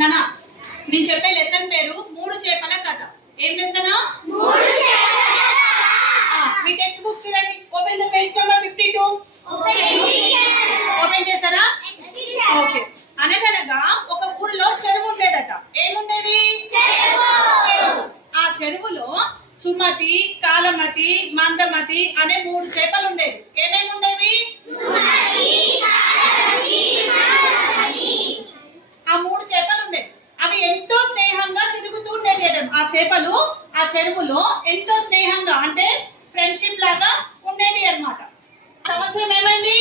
నానా నేను చెప్పే లెసన్ పేరు మూడు చేపల కథ. ఏం లెసన్? మీ టెక్స్ట్ బుక్స్ చూడండి. Open the page number 52. Open చేశారా? ఓకే. అనగనగా ఒక ఊరిలో చెరువు ఉండేదట. ఏముండేది? ఆ చెరువులో సుమతి, కాలమతి, మందమతి అనే మూడు చేపలు ఉండేవి. ఏమేమి ఉండేవి? ఆ మూడు చేపలు ఉండేవి. అవి ఎంతో స్నేహంగా తిరుగుతూ ఉండేవి. ఆ చేపలు ఆ చెరువులో ఎంతో స్నేహంగా అంటే ఫ్రెండ్షిప్ లాగా ఉండేది అన్నమాట. సంవత్సరం ఏమైంది?